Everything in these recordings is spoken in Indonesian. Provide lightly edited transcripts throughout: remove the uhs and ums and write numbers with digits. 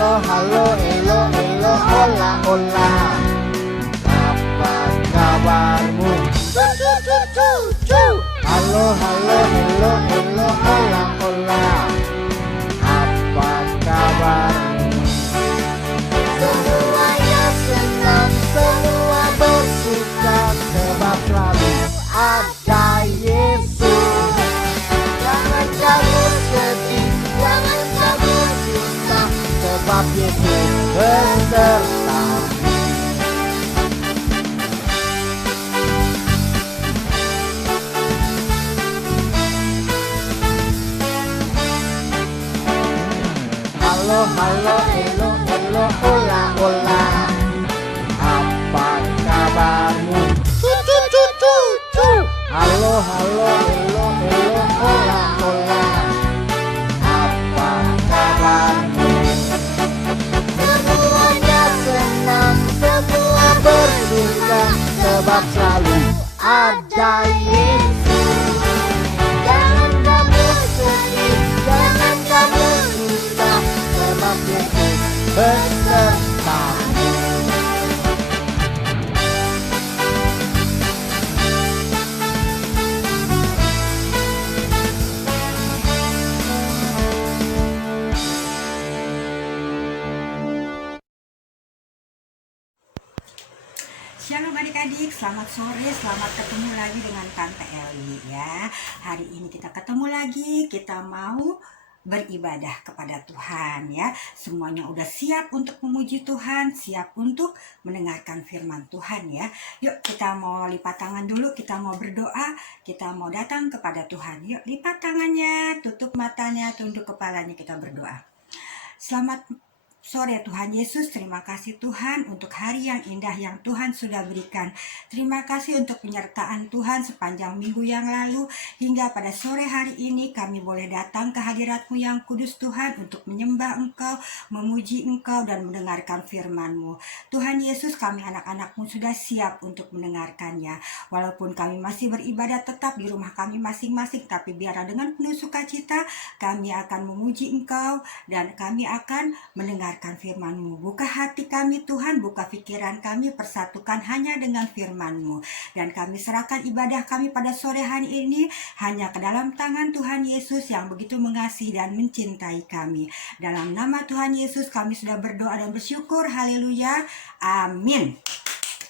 Halo, halo, elo, elo, hola, hola. Apa kabarmu? Halo, halo, elo, elo, hola, hola. Apa kabarmu? Semuanya senang, semua bersuka, sebab selalu ada Yesus. Jangan kamu sedih, jangan kamu susah, sebab Yesus besertamu. Halo, halo, elo, elo, hola, hola. Apa kabarmu? Halo, halo, elo, elo, hola, hola. Apa kabarmu? Semuanya senang, semua bersuka, sebab selalu ada Yesus. Jangan kamu sedih, jangan kamu susah, sebab Yesus besertamu. Shalom adik-adik, selamat sore, selamat ketemu lagi dengan Tante Eli ya. Hari ini kita ketemu lagi, kita mau beribadah kepada Tuhan ya. Semuanya udah siap untuk memuji Tuhan, siap untuk mendengarkan firman Tuhan ya. Yuk kita mau lipat tangan dulu, kita mau berdoa, kita mau datang kepada Tuhan. Yuk lipat tangannya, tutup matanya, tunduk kepalanya, kita berdoa. Selamat sore Tuhan Yesus, terima kasih Tuhan untuk hari yang indah yang Tuhan sudah berikan. Terima kasih untuk penyertaan Tuhan sepanjang minggu yang lalu. Hingga pada sore hari ini kami boleh datang ke hadirat-Mu yang kudus Tuhan untuk menyembah Engkau, memuji Engkau dan mendengarkan firman-Mu. Tuhan Yesus, kami anak-anak-Mu sudah siap untuk mendengarkannya. Walaupun kami masih beribadah tetap di rumah kami masing-masing, tapi biarlah dengan penuh sukacita kami akan memuji Engkau dan kami akan mendengarkan firman-Mu. Buka hati kami Tuhan, buka pikiran kami, persatukan hanya dengan firman-Mu. Dan kami serahkan ibadah kami pada sore hari ini hanya ke dalam tangan Tuhan Yesus yang begitu mengasihi dan mencintai kami. Dalam nama Tuhan Yesus kami sudah berdoa dan bersyukur. Haleluya. Amin.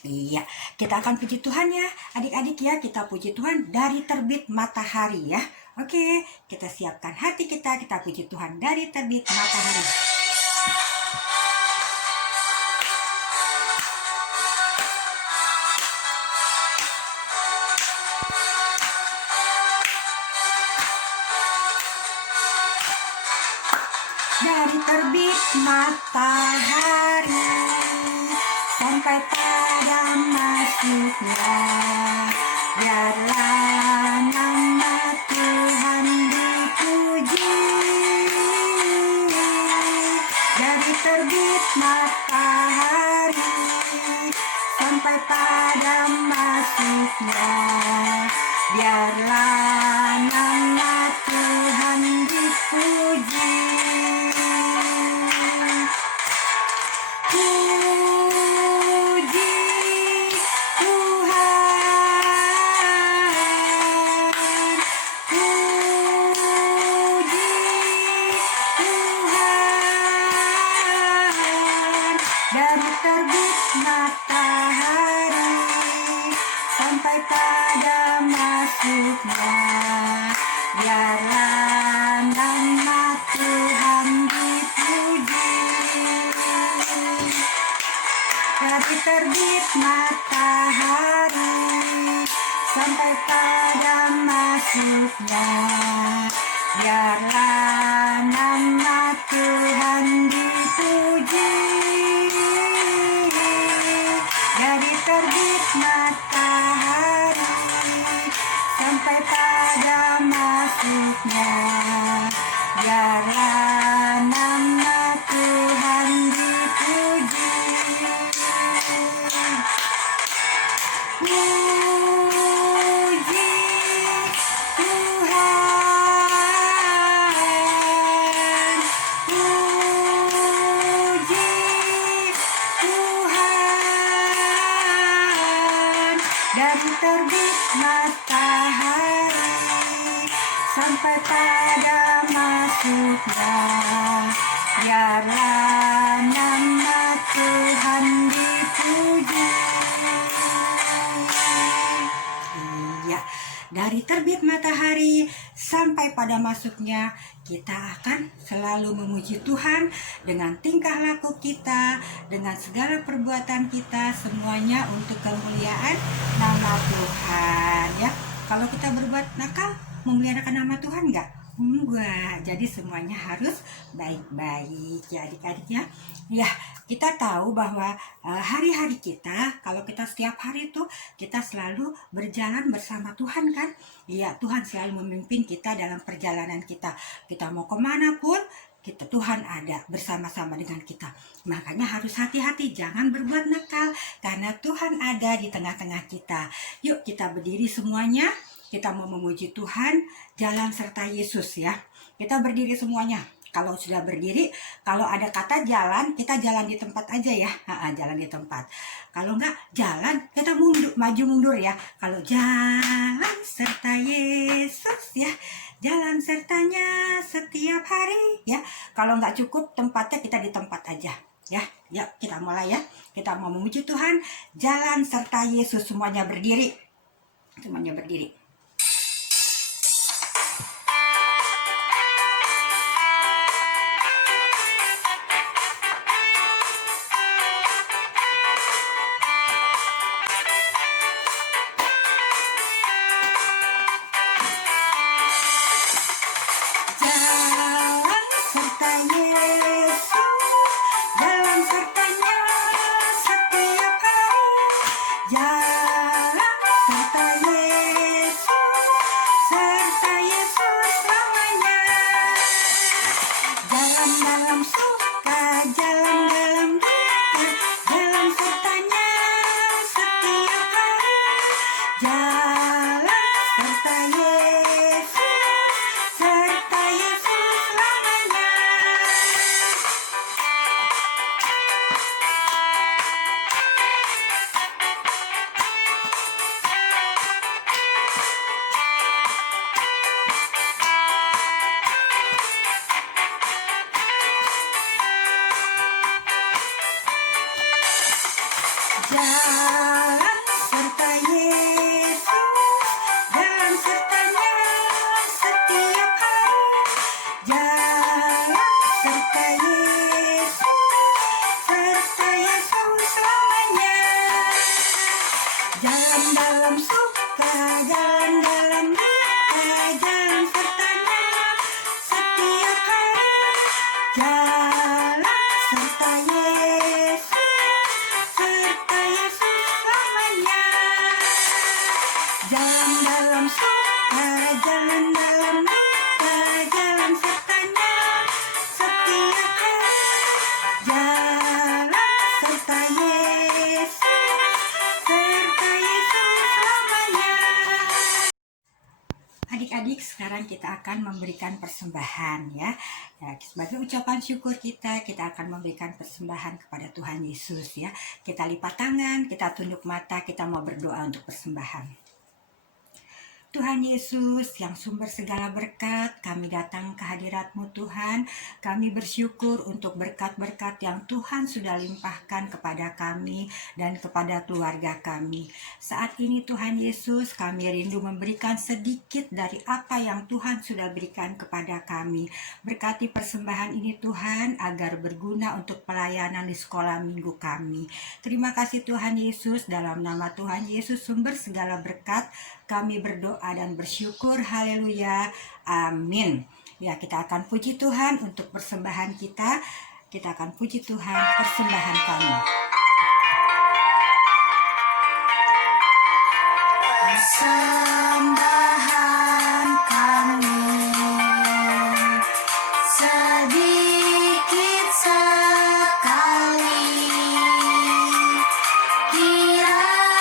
Iya, kita akan puji Tuhan ya, adik-adik ya, kita puji Tuhan dari terbit matahari ya. Oke, kita siapkan hati kita puji Tuhan dari terbit matahari. Dari terbit matahari sampai pada masuknya, biarlah nama Tuhan dipuji. Dari terbit matahari sampai pada masuknya, biarlah nama Tuhan dipuji. Dari terbit matahari sampai pada masuknya, biarlah nama Tuhan dipuji. Dari terbit matahari sampai pada masuknya, biarlah nama Tuhan dipuji. Dari terbit matahari sampai pada masuknya, biarlah nama Tuhan dipuji. Puji Tuhan, puji terbit matahari sampai pada masuknya, biarlah nama Tuhan dipuji. Iya, dari terbit matahari sampai pada masuknya, kita akan selalu memuji Tuhan dengan tingkah laku kita, dengan segala perbuatan kita, semuanya untuk kemuliaan nama Tuhan ya. Kalau kita berbuat nakal, memuliakan nama Tuhan enggak? Enggak. Jadi semuanya harus baik-baik ya adik-adik ya. Ya, kita tahu bahwa hari-hari kita, kalau kita setiap hari tuh kita selalu berjalan bersama Tuhan kan. Iya, Tuhan selalu memimpin kita dalam perjalanan kita. Kita mau kemana pun, Tuhan ada bersama-sama dengan kita. Makanya harus hati-hati, jangan berbuat nakal, karena Tuhan ada di tengah-tengah kita. Yuk kita berdiri semuanya. Kita mau memuji Tuhan, jalan serta Yesus ya. Kita berdiri semuanya. Kalau sudah berdiri, kalau ada kata jalan, kita jalan di tempat aja ya. Jalan di tempat. Kalau enggak jalan, kita maju mundur ya. Kalau jalan serta Yesus ya, jalan sertanya setiap hari ya. Kalau enggak cukup tempatnya, kita di tempat aja ya. Yuk kita mulai ya. Kita mau memuji Tuhan, jalan serta Yesus. Semuanya berdiri. Semuanya berdiri. Jalan serta Yesus, jalan sertanya setiap hari. Jalan serta Yesus selamanya. Jalan dalam suka, jalan dalam duka, jalan sertanya setiap hari. Jalan serta Yesus. Jalan dalam suka, jalan dalam duka, jalan sertanya setiap hari. Jalan serta Yesus selamanya. Adik-adik, sekarang kita akan memberikan persembahan ya. Sebagai ucapan syukur kita akan memberikan persembahan kepada Tuhan Yesus ya. Kita lipat tangan, kita tunduk mata, kita mau berdoa untuk persembahan. Tuhan Yesus yang sumber segala berkat, kami datang ke hadirat-Mu Tuhan. Kami bersyukur untuk berkat-berkat yang Tuhan sudah limpahkan kepada kami dan kepada keluarga kami. Saat ini Tuhan Yesus, kami rindu memberikan sedikit dari apa yang Tuhan sudah berikan kepada kami. Berkati persembahan ini Tuhan agar berguna untuk pelayanan di sekolah minggu kami. Terima kasih Tuhan Yesus, dalam nama Tuhan Yesus sumber segala berkat, kami berdoa dan bersyukur. Haleluya. Amin. Ya, kita akan puji Tuhan untuk persembahan kita. Kita akan puji Tuhan persembahan kami. Persembahan kami sedikit sekali. Persembahan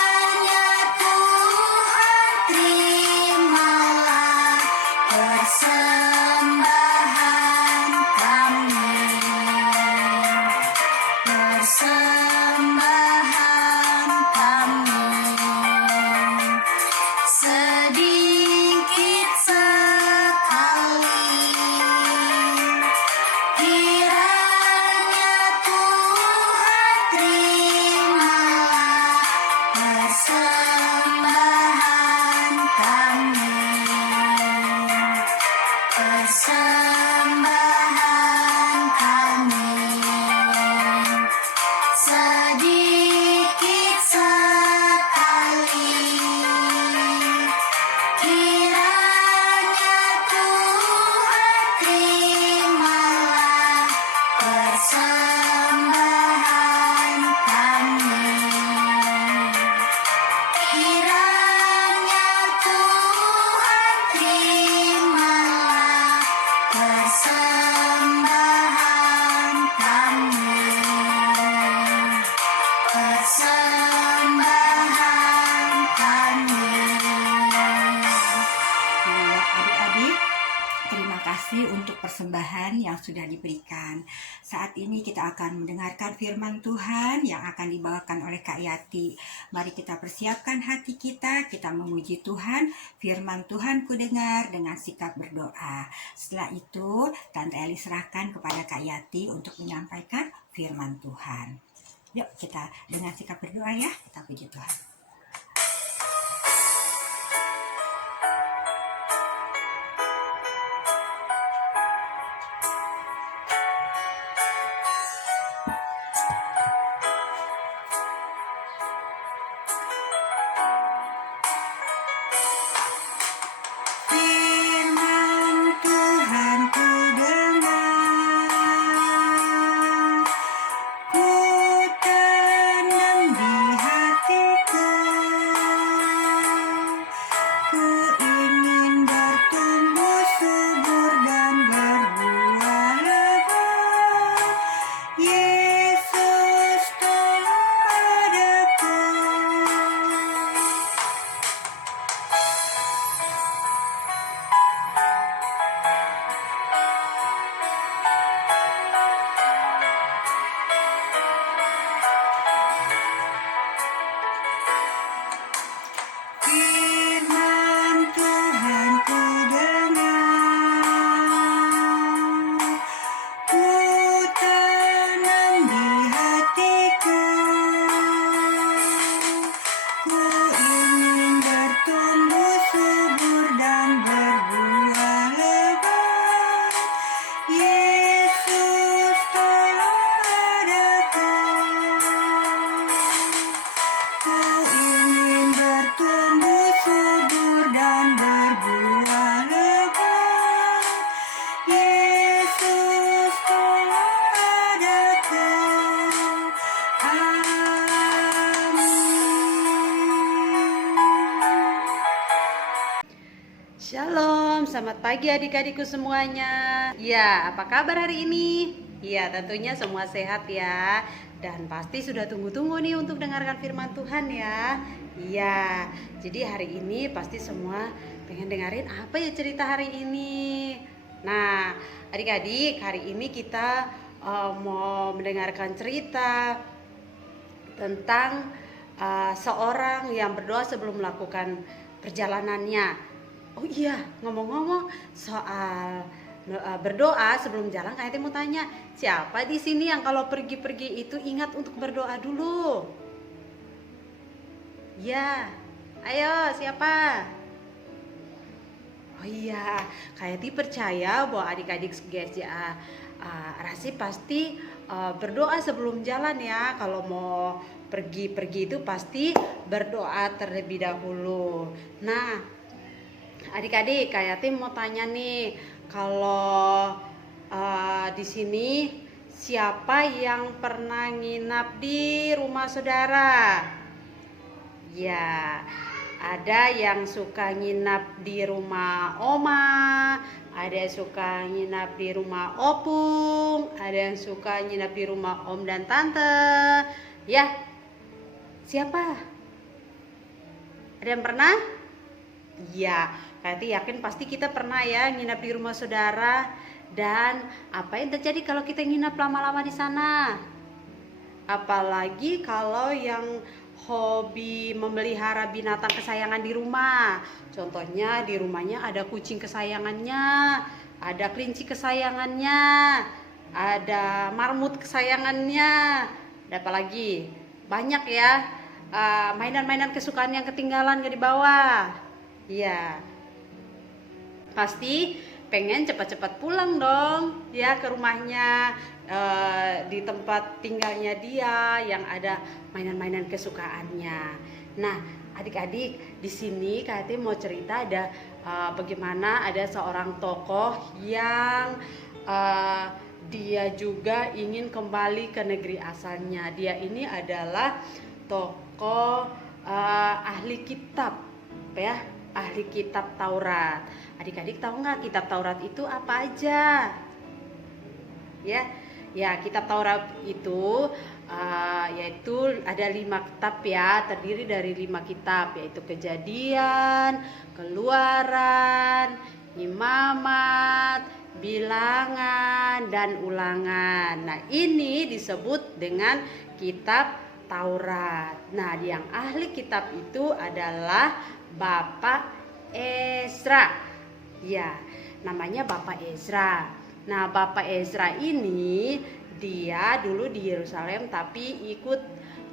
yang sudah diberikan. Saat ini kita akan mendengarkan firman Tuhan yang akan dibawakan oleh Kak Yati. Mari kita persiapkan hati kita memuji Tuhan. Firman Tuhan ku dengar dengan sikap berdoa. Setelah itu, Tante Eli serahkan kepada Kak Yati untuk menyampaikan firman Tuhan. Yuk kita dengan sikap berdoa ya, kita puji Tuhan. Firman Tuhan ku dengar, ku tanam di hatiku, ku ingin bertumbuh subur dan berbuah lebat. Yesus tolong adaku. Firman Tuhan ku dengar, ku tanam di hatiku, ku ingin bertumbuh subur dan berbuah lebat. Yesus tolong adaku. Ku ingin bertumbuh subur dan berbuah lebat. Yesus tolong adaku. Amin. Shalom, selamat pagi adik-adikku semuanya. Ya, apa kabar hari ini? Ya, tentunya semua sehat ya. Dan pasti sudah tunggu-tunggu nih untuk dengarkan firman Tuhan ya. Iya, jadi hari ini pasti semua pengen dengerin apa ya cerita hari ini. Nah, adik-adik, hari ini kita mau mendengarkan cerita tentang seorang yang berdoa sebelum melakukan perjalanannya. Oh iya, ngomong-ngomong soal berdoa sebelum jalan, Kak Eti mau tanya, siapa di sini yang kalau pergi-pergi itu ingat untuk berdoa dulu? Ya, ayo siapa? Oh iya, Kak Eti percaya bahwa adik-adik GSJA Rasi pasti berdoa sebelum jalan ya. Kalau mau pergi-pergi itu pasti berdoa terlebih dahulu. Nah, adik-adik, Kak Yati mau tanya nih, kalau di sini siapa yang pernah nginap di rumah saudara? Ya, ada yang suka nginap di rumah oma, ada yang suka nginap di rumah opung, ada yang suka nginap di rumah om dan tante. Ya, siapa? Ada yang pernah? Ya, Kati yakin pasti kita pernah ya nginap di rumah saudara. Dan apa yang terjadi kalau kita nginap lama-lama di sana? Apalagi kalau yang hobi memelihara binatang kesayangan di rumah. Contohnya di rumahnya ada kucing kesayangannya, ada kelinci kesayangannya, ada marmut kesayangannya. Ada apa lagi? Banyak ya mainan-mainan kesukaan yang ketinggalan gak dibawa. Iya. Pasti pengen cepat-cepat pulang dong ya ke rumahnya, di tempat tinggalnya dia yang ada mainan-mainan kesukaannya. Nah, adik-adik, di sini Kak Ati mau cerita ada bagaimana ada seorang tokoh yang dia juga ingin kembali ke negeri asalnya. Dia ini adalah tokoh ahli kitab ya, ahli kitab Taurat. Adik-adik tahu nggak kitab Taurat itu apa aja? Ya, kitab Taurat itu yaitu ada 5 kitab ya, terdiri dari 5 kitab, yaitu Kejadian, Keluaran, imamat, bilangan, dan ulangan. Nah, ini disebut dengan kitab Taurat. Nah, yang ahli kitab itu adalah Bapak Ezra. Ya, namanya Bapak Ezra. Nah, Bapak Ezra ini dia dulu di Yerusalem tapi ikut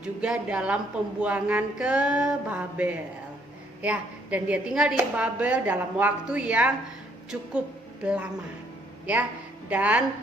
juga dalam pembuangan ke Babel. Ya, dan dia tinggal di Babel dalam waktu yang cukup lama. Ya, dan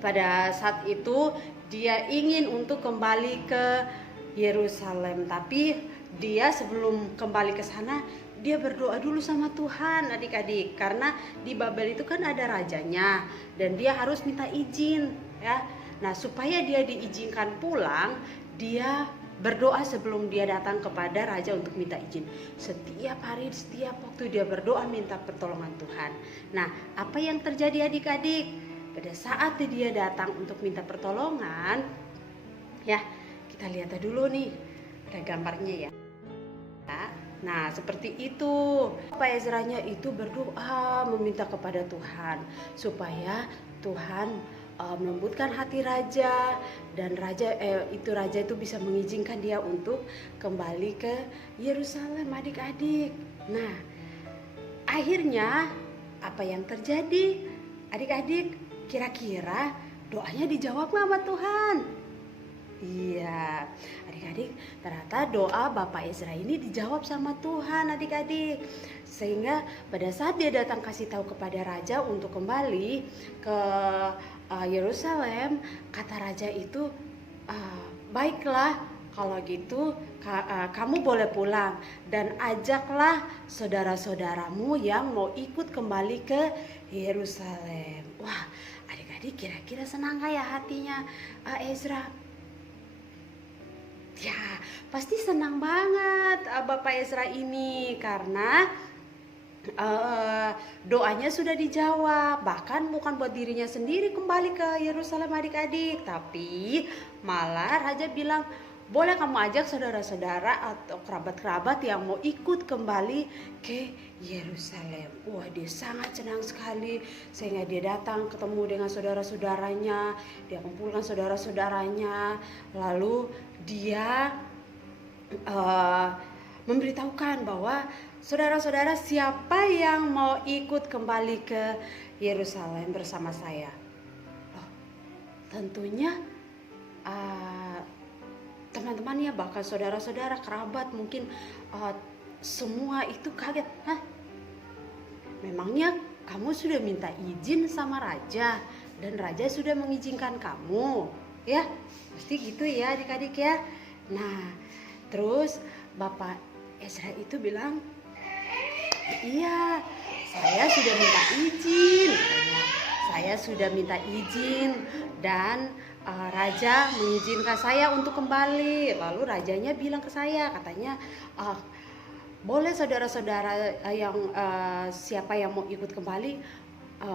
pada saat itu dia ingin untuk kembali ke Yerusalem, tapi dia sebelum kembali ke sana dia berdoa dulu sama Tuhan, adik-adik, karena di Babel itu kan ada rajanya dan dia harus minta izin, ya. Nah, supaya dia diizinkan pulang, dia berdoa sebelum dia datang kepada raja untuk minta izin. Setiap hari, setiap waktu dia berdoa minta pertolongan Tuhan. Nah, apa yang terjadi adik-adik? Pada saat dia datang untuk minta pertolongan, ya, kita lihat dulu nih, ada gambarnya ya. Nah, seperti itu. Bapak Ezranya itu berdoa meminta kepada Tuhan supaya Tuhan melembutkan hati raja, dan raja itu bisa mengizinkan dia untuk kembali ke Yerusalem, adik-adik. Nah, akhirnya apa yang terjadi, adik-adik? Kira-kira doanya dijawab sama Tuhan? Iya, adik-adik, ternyata doa Bapak Ezra ini dijawab sama Tuhan, adik-adik. Sehingga pada saat dia datang kasih tahu kepada raja untuk kembali ke Yerusalem, kata raja itu, baiklah kalau gitu kamu boleh pulang dan ajaklah saudara-saudaramu yang mau ikut kembali ke Yerusalem. Wah, adik-adik, kira-kira senang gak ya hatinya Ezra? Ya, pasti senang banget Bapak Ezra ini karena doanya sudah dijawab. Bahkan bukan buat dirinya sendiri kembali ke Yerusalem, adik-adik, tapi malah raja bilang, boleh kamu ajak saudara-saudara atau kerabat-kerabat yang mau ikut kembali ke Yerusalem. Wah, dia sangat senang sekali sehingga dia datang ketemu dengan saudara-saudaranya, dia kumpulkan saudara-saudaranya, lalu dia memberitahukan bahwa saudara-saudara, siapa yang mau ikut kembali ke Yerusalem bersama saya? Oh, tentunya teman-temannya, bahkan saudara-saudara, kerabat, mungkin semua itu kaget. Hah? Memangnya kamu sudah minta izin sama raja dan raja sudah mengizinkan kamu? Ya, pasti gitu ya adik-adik ya. Nah, terus Bapak Ezra itu bilang, iya, saya sudah minta izin. Saya sudah minta izin dan raja mengizinkan saya untuk kembali. Lalu rajanya bilang ke saya, katanya, boleh saudara-saudara yang siapa yang mau ikut kembali,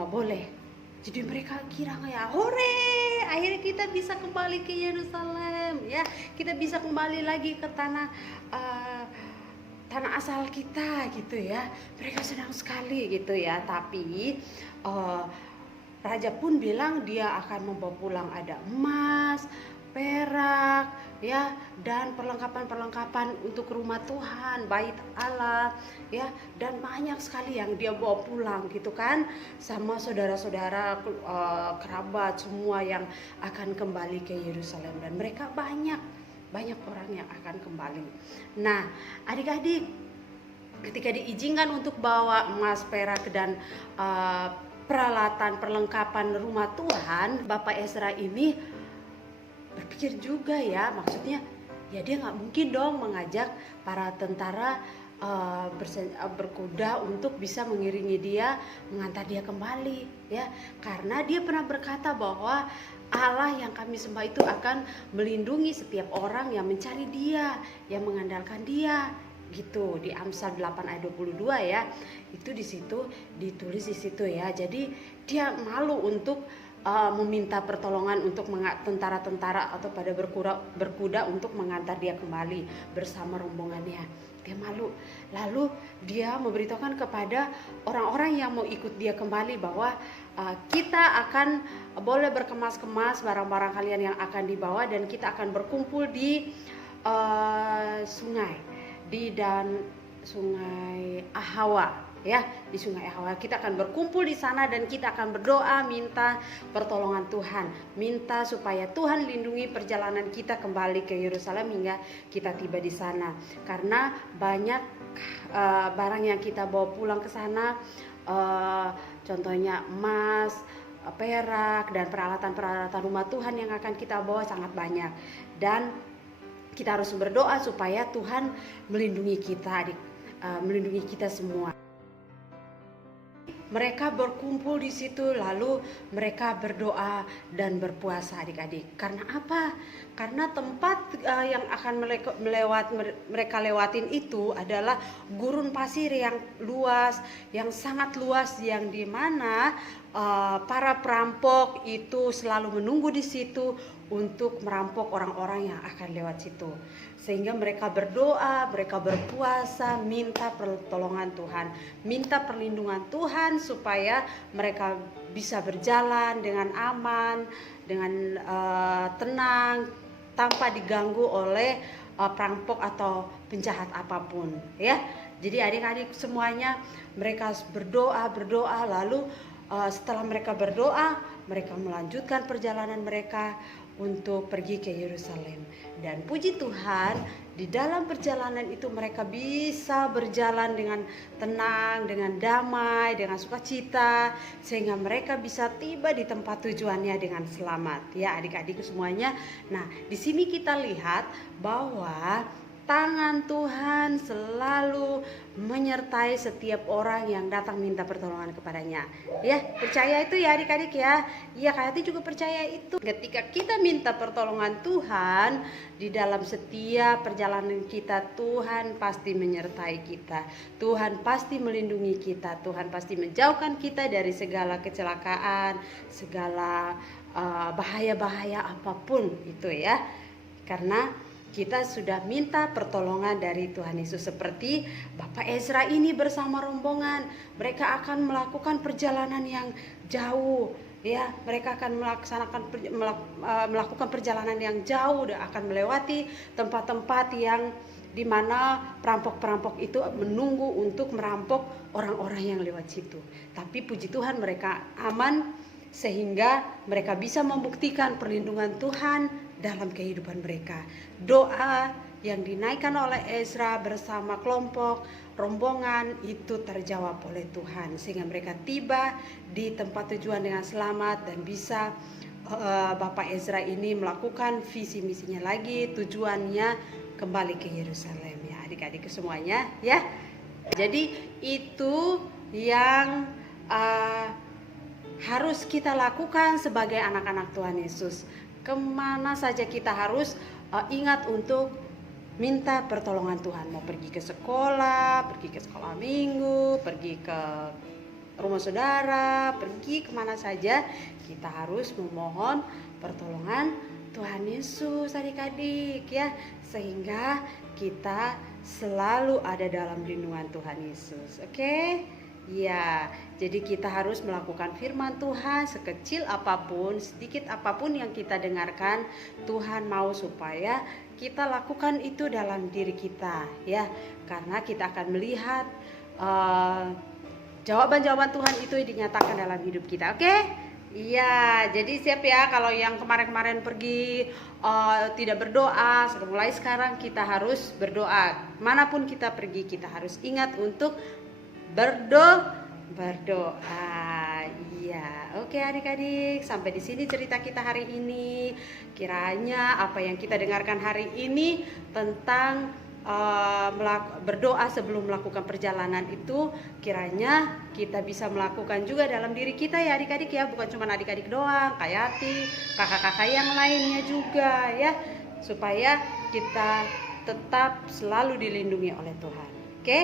boleh. Jadi mereka kira kayak, hore, akhirnya kita bisa kembali ke Yerusalem, ya, kita bisa kembali lagi ke tanah asal kita, gitu ya. Mereka senang sekali, gitu ya. Tapi raja pun bilang dia akan membawa pulang ada emas, perak, ya, dan perlengkapan-perlengkapan untuk rumah Tuhan, bait Allah, ya, dan banyak sekali yang dia bawa pulang, gitu kan, sama saudara-saudara, kerabat semua yang akan kembali ke Yerusalem, dan mereka banyak orang yang akan kembali. Nah, adik-adik, ketika diizinkan untuk bawa emas, perak, dan peralatan perlengkapan rumah Tuhan, Bapak Ezra ini berpikir juga ya, maksudnya ya dia nggak mungkin dong mengajak para tentara berkuda untuk bisa mengiringi dia, mengantar dia kembali, ya, karena dia pernah berkata bahwa Allah yang kami sembah itu akan melindungi setiap orang yang mencari dia, yang mengandalkan dia, gitu, di Amsal 8 ayat 22 ya. Itu di situ ditulis di situ ya. Jadi dia malu untuk meminta pertolongan untuk tentara-tentara atau pada berkuda untuk mengantar dia kembali bersama rombongannya. Dia malu. Lalu dia memberitahukan kepada orang-orang yang mau ikut dia kembali bahwa kita akan boleh berkemas-kemas barang-barang kalian yang akan dibawa, dan kita akan berkumpul di sungai, Sungai Ahawa, ya, di Sungai Ahawa. Kita akan berkumpul di sana dan kita akan berdoa minta pertolongan Tuhan, minta supaya Tuhan lindungi perjalanan kita kembali ke Yerusalem hingga kita tiba di sana. Karena banyak barang yang kita bawa pulang ke sana, contohnya emas, perak, dan peralatan-peralatan rumah Tuhan yang akan kita bawa sangat banyak. Dan kita harus berdoa supaya Tuhan melindungi kita, melindungi kita semua. Mereka berkumpul di situ, lalu mereka berdoa dan berpuasa, adik-adik. Karena apa? Karena tempat yang akan mereka lewatin itu adalah gurun pasir yang luas, yang sangat luas, yang dimana para perampok itu selalu menunggu di situ untuk merampok orang-orang yang akan lewat situ. Sehingga mereka berdoa, mereka berpuasa, minta pertolongan Tuhan, minta perlindungan Tuhan supaya mereka bisa berjalan dengan aman, dengan tenang, tanpa diganggu oleh perampok atau penjahat apapun, ya. Jadi adik-adik semuanya, mereka berdoa, lalu setelah mereka berdoa, mereka melanjutkan perjalanan mereka untuk pergi ke Yerusalem. Dan puji Tuhan, di dalam perjalanan itu mereka bisa berjalan dengan tenang, dengan damai, dengan sukacita, sehingga mereka bisa tiba di tempat tujuannya dengan selamat, ya adik-adik semuanya. Nah, di sini kita lihat bahwa tangan Tuhan selalu menyertai setiap orang yang datang minta pertolongan kepadanya. Ya, percaya itu ya adik-adik ya. Ya, Kayati juga percaya itu. Ketika kita minta pertolongan Tuhan di dalam setiap perjalanan kita, Tuhan pasti menyertai kita. Tuhan pasti melindungi kita. Tuhan pasti menjauhkan kita dari segala kecelakaan, segala bahaya-bahaya apapun itu ya. Karena kita sudah minta pertolongan dari Tuhan Yesus. Seperti Bapak Ezra ini bersama rombongan, mereka akan melakukan perjalanan yang jauh, ya. Mereka akan melakukan perjalanan yang jauh dan akan melewati tempat-tempat yang dimana perampok-perampok itu menunggu untuk merampok orang-orang yang lewat situ. Tapi puji Tuhan mereka aman, sehingga mereka bisa membuktikan perlindungan Tuhan dalam kehidupan mereka. Doa yang dinaikkan oleh Ezra bersama kelompok rombongan itu terjawab oleh Tuhan, sehingga mereka tiba di tempat tujuan dengan selamat dan bisa Bapak Ezra ini melakukan visi misinya lagi, tujuannya kembali ke Yerusalem, ya adik-adik semuanya ya. Jadi itu yang harus kita lakukan sebagai anak-anak Tuhan Yesus. Kemana saja kita harus ingat untuk minta pertolongan Tuhan. Mau pergi ke sekolah minggu, pergi ke rumah saudara, pergi kemana saja, kita harus memohon pertolongan Tuhan Yesus adik-adik ya. Sehingga kita selalu ada dalam lindungan Tuhan Yesus. Oke? Ya, jadi kita harus melakukan firman Tuhan sekecil apapun, sedikit apapun yang kita dengarkan. Tuhan mau supaya kita lakukan itu dalam diri kita, ya. Karena kita akan melihat jawaban-jawaban Tuhan itu dinyatakan dalam hidup kita. Oke? Iya, jadi siap ya. Kalau yang kemarin-kemarin pergi tidak berdoa, mulai sekarang kita harus berdoa. Manapun kita pergi, kita harus ingat untuk berdoa. Iya, oke adik-adik, sampai di sini cerita kita hari ini. Kiranya apa yang kita dengarkan hari ini tentang berdoa sebelum melakukan perjalanan itu, kiranya kita bisa melakukan juga dalam diri kita ya adik-adik ya. Bukan cuma adik-adik doang, Kayati, kakak-kakak yang lainnya juga ya, supaya kita tetap selalu dilindungi oleh Tuhan. Oke?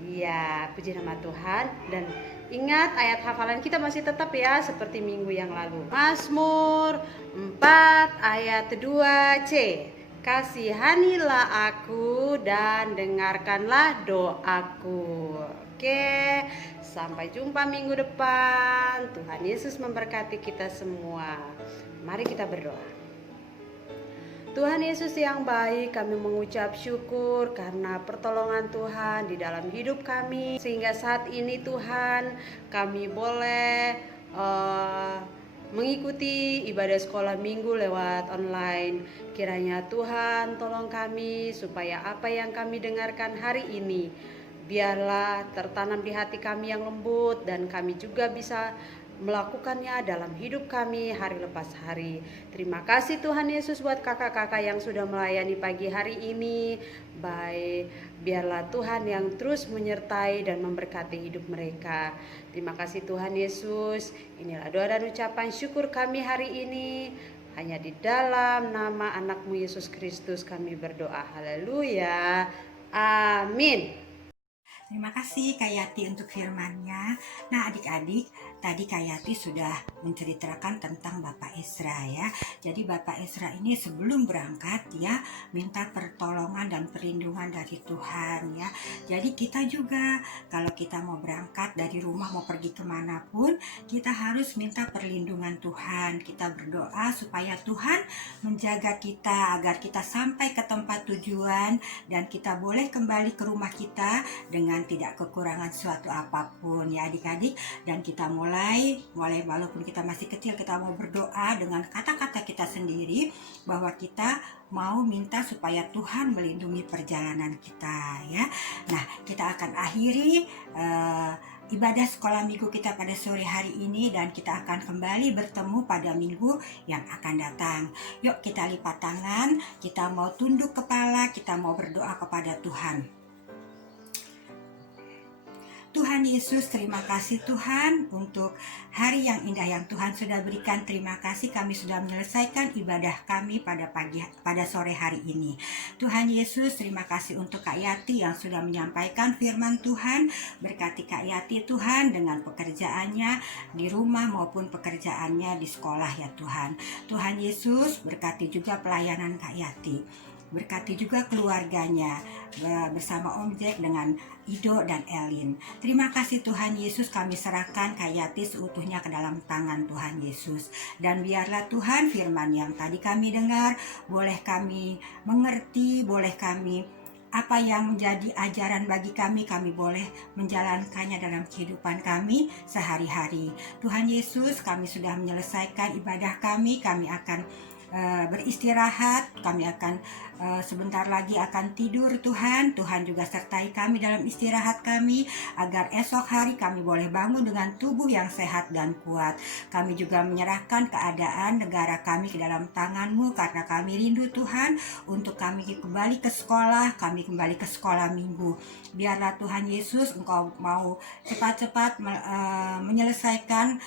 Iya, puji nama Tuhan. Dan ingat ayat hafalan kita masih tetap ya seperti minggu yang lalu. Mazmur 4 ayat 2c. kasihanilah aku dan dengarkanlah doaku. Oke, sampai jumpa minggu depan. Tuhan Yesus memberkati kita semua. Mari kita berdoa. Tuhan Yesus yang baik, kami mengucap syukur karena pertolongan Tuhan di dalam hidup kami, sehingga saat ini Tuhan kami boleh mengikuti ibadah sekolah minggu lewat online. Kiranya Tuhan tolong kami supaya apa yang kami dengarkan hari ini biarlah tertanam di hati kami yang lembut, dan kami juga bisa melakukannya dalam hidup kami hari lepas hari. Terima kasih Tuhan Yesus buat kakak-kakak yang sudah melayani pagi hari ini. Baik, biarlah Tuhan yang terus menyertai dan memberkati hidup mereka. Terima kasih Tuhan Yesus. Inilah doa dan ucapan syukur kami hari ini. Hanya di dalam nama anak-Mu Yesus Kristus kami berdoa. Haleluya. Amin. Terima kasih Kak Yati untuk firman-Nya. Nah adik-adik, tadi Kak Yati sudah menceritakan tentang Bapak Esra ya. Jadi Bapak Esra ini sebelum berangkat ya minta pertolongan dan perlindungan dari Tuhan ya. Jadi kita juga kalau kita mau berangkat dari rumah mau pergi kemanapun, kita harus minta perlindungan Tuhan. Kita berdoa supaya Tuhan menjaga kita agar kita sampai ke tempat tujuan dan kita boleh kembali ke rumah kita dengan tidak kekurangan suatu apapun ya adik-adik. Dan kita mulai walaupun kita masih kecil, kita mau berdoa dengan kata-kata kita sendiri bahwa kita mau minta supaya Tuhan melindungi perjalanan kita ya. Nah kita akan akhiri ibadah sekolah minggu kita pada sore hari ini, dan kita akan kembali bertemu pada minggu yang akan datang. Yuk kita lipat tangan, kita mau tunduk kepala, kita mau berdoa kepada Tuhan. Tuhan Yesus, terima kasih Tuhan untuk hari yang indah yang Tuhan sudah berikan. Terima kasih kami sudah menyelesaikan ibadah kami pada sore hari ini. Tuhan Yesus, terima kasih untuk Kak Yati yang sudah menyampaikan firman Tuhan. Berkati Kak Yati Tuhan dengan pekerjaannya di rumah maupun pekerjaannya di sekolah ya Tuhan. Tuhan Yesus, berkati juga pelayanan Kak Yati. Berkati juga keluarganya bersama Om Jack dengan Ido dan Elin. Terima kasih Tuhan Yesus, kami serahkan Kak Yati seutuhnya ke dalam tangan Tuhan Yesus. Dan biarlah Tuhan firman yang tadi kami dengar boleh kami mengerti, boleh kami apa yang menjadi ajaran bagi kami boleh menjalankannya dalam kehidupan kami sehari-hari. Tuhan Yesus, kami sudah menyelesaikan ibadah kami akan beristirahat, kami akan sebentar lagi akan tidur Tuhan. Tuhan juga sertai kami dalam istirahat kami, agar esok hari kami boleh bangun dengan tubuh yang sehat dan kuat. Kami juga menyerahkan keadaan negara kami ke dalam tangan-Mu, karena kami rindu Tuhan untuk kami kembali ke sekolah, kami kembali ke sekolah minggu. Biarlah Tuhan Yesus Engkau mau cepat-cepat menyelesaikan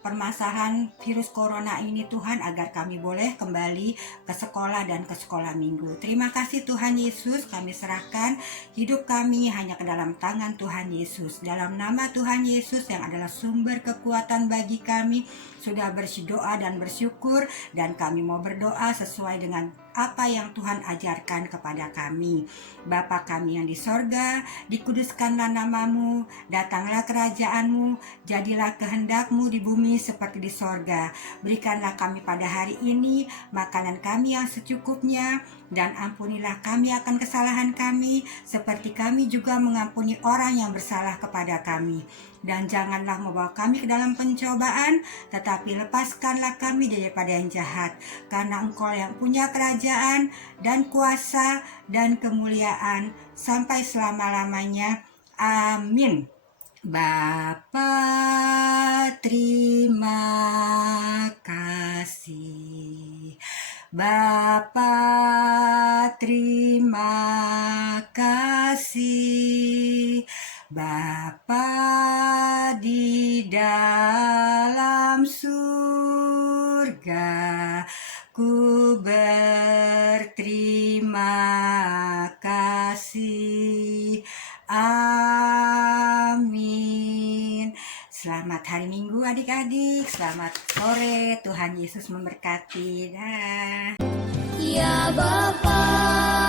permasalahan virus corona ini Tuhan, agar kami boleh kembali ke sekolah dan ke sekolah minggu. Terima kasih Tuhan Yesus, kami serahkan hidup kami hanya ke dalam tangan Tuhan Yesus. Dalam nama Tuhan Yesus yang adalah sumber kekuatan bagi kami, sudah berdoa dan bersyukur, dan kami mau berdoa sesuai dengan apa yang Tuhan ajarkan kepada kami. Bapa kami yang di sorga, dikuduskanlah namamu, datanglah kerajaan-Mu, jadilah kehendak-Mu di bumi seperti di sorga. Berikanlah kami pada hari ini makanan kami yang secukupnya, dan ampunilah kami akan kesalahan kami, seperti kami juga mengampuni orang yang bersalah kepada kami. Dan janganlah membawa kami ke dalam pencobaan, tetapi lepaskanlah kami daripada yang jahat. Karena Engkau yang punya kerajaan dan kuasa dan kemuliaan sampai selama-lamanya. Amin. Bapa, terima kasih. Bapa, terima kasih. Bapa di dalam surga, ku berterima kasih. Amin. Selamat hari Minggu adik-adik, selamat sore, Tuhan Yesus memberkati. Dah. ya Bapa.